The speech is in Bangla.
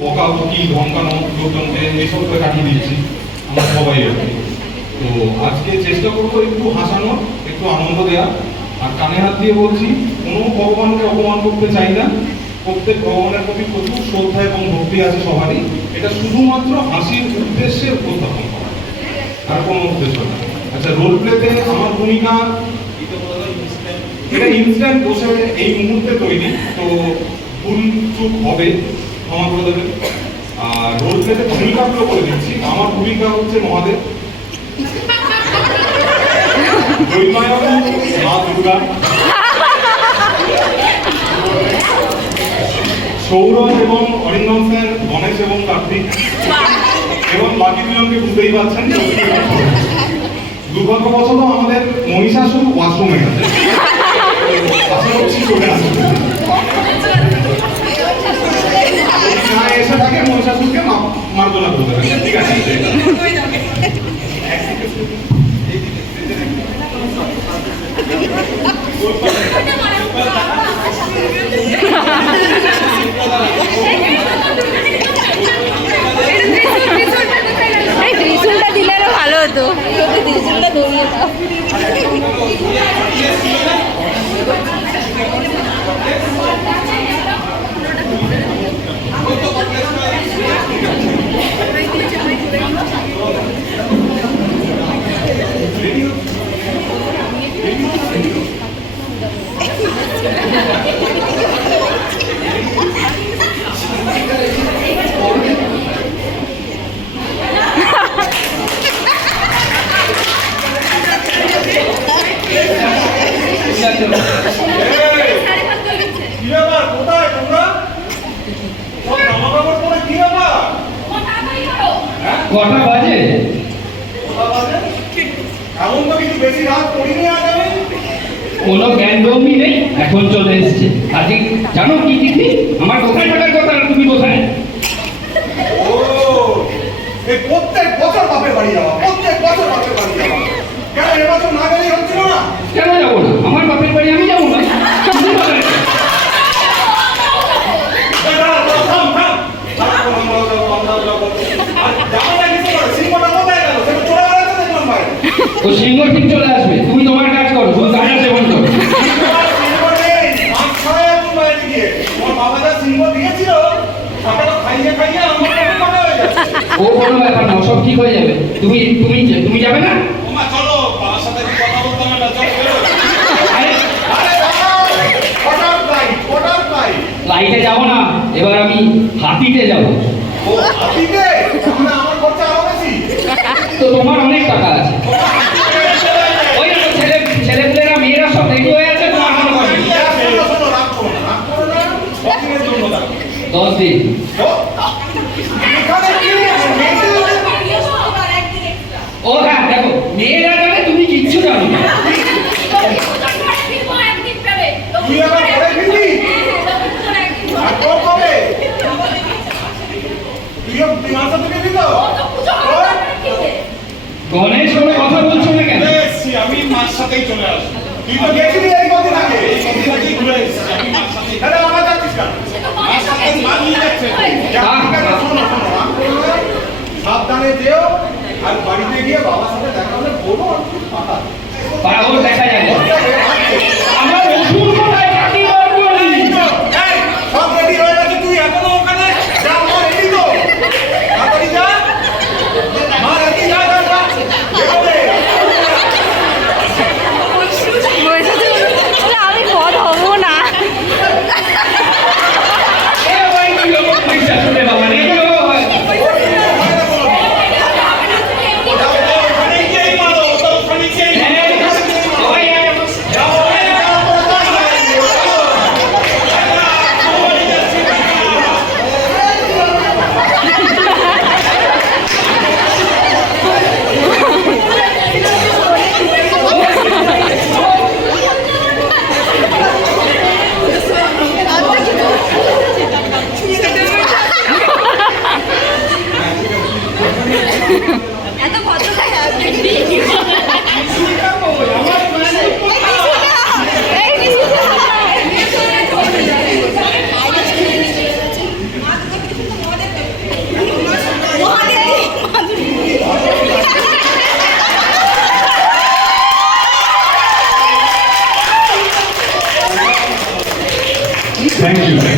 বকাবকি ধমকানো লোকজনকে এইসব করে কাটিয়ে দিচ্ছি আমরা সবাই আর কি। তো আজকে চেষ্টা করবো একটু হাসানো, একটু আনন্দ দেওয়া। আর কানে হাত দিয়ে বলছি, কোনো ভগবানকে অপমান করতে চাই না। প্রত্যেক ভগবানের প্রতি প্রচুর শ্রদ্ধা এবং ভক্তি আছে সবারই। এটা শুধুমাত্র হাসির উদ্দেশ্যে উপস্থাপন করা, আর কোনো উদ্দেশ্য না। আচ্ছা, রোল প্লেতে আমার ভূমিকা এটা ইনস্ট্যান্ট বসে এই মুহূর্তে তৈরি, তো ভুল চুপ হবে, ক্ষমা করে দেবেন। আর রোল প্লেতে ভূমিকাগুলো করে দিচ্ছি। আমার ভূমিকা হচ্ছে মহাদেব, দৈমায়ন মা দুর্গা, সৌরভ এবং অরিন্দম স্যার গণেশ এবং কার্তিক, এবং বাকি দুজনকে বুঝতেই পারছেন। দুর্ভাগ্যবশত আমাদের মহিষাসুর ওয়াশরুমে আছে, আশা করছি চলে আসবে। না এসে থাকে মহিষাসুরকে মার্জনা করতে হবে, ঠিক আছে? ত্রিশুলটা দিলে আরো ভালো হতো, ত্রিশুলটা ধরিয়ে দাও। কটা বাজে? এমন তো কিছু বেশি রাত করিনি আজ আমি। কোনো জ্ঞানগম্যি নেই, এখন চলে এসছে। আজকে জানো কি দিদি, আমার কোথায় থাকার কথা, তুমি কোথায়? ও, এই প্রত্যেক বছর বাপের বাড়ি যাওয়া, প্রত্যেক বছর বাপের বাড়ি যাওয়া। কেন এবছর না গেলেই হচ্ছিল না? কেন যাবো না? আমার বাপের বাড়ি আমি যাবো না? ও সিংহ ঠিক চলে আসবে, তুমি তোমার কাজ করো, শুধু গাঁজা সেবন করো। ও কোনো ব্যাপার না, সব ঠিক হয়ে যাবে। তুমি তুমি তুমি যাবে না? ফ্লাইটে যাবো না, এবার আমি হাতিতে যাবো। তো তোমার অনেক টাকা আছে, ওই ছেলেপুলেরা মেয়েরা সব রেডি হয়ে আছে, তোমার কোনো কথা নেই। 10 দিন। ও হ্যাঁ, দেখো মেয়েরা জানে, তুমি কিচ্ছু জানো না। গণেশ কোনো কথা বলছো না কেন? আমি মার সাথেই চলে আসবো। তুই তো গেছিলি এই কদিন আগে, এই কদিন আগেই ঘুরে এসেছিস। আমি মার সাথেই। তাহলে আমার যাচ্ছিস কেন? মার সাথে মা নিয়ে যাচ্ছে। শোনো শোনো, সাবধানে যেও। আর বাড়িতে গিয়ে বাবার সাথে দেখা হলে বলো পাতা পাগল দেখা যাবে। আমার ওষুধ কোথায়? কাটি বার করি। সব রেডি হয়ে গেছে, তুই এখনো ওখানে যা, মা রেডি তো, তাড়াতাড়ি যা, মা রেডি, যা যা যা। আমি পদ হবো না। বাবা নেই থ্যাংক ইউ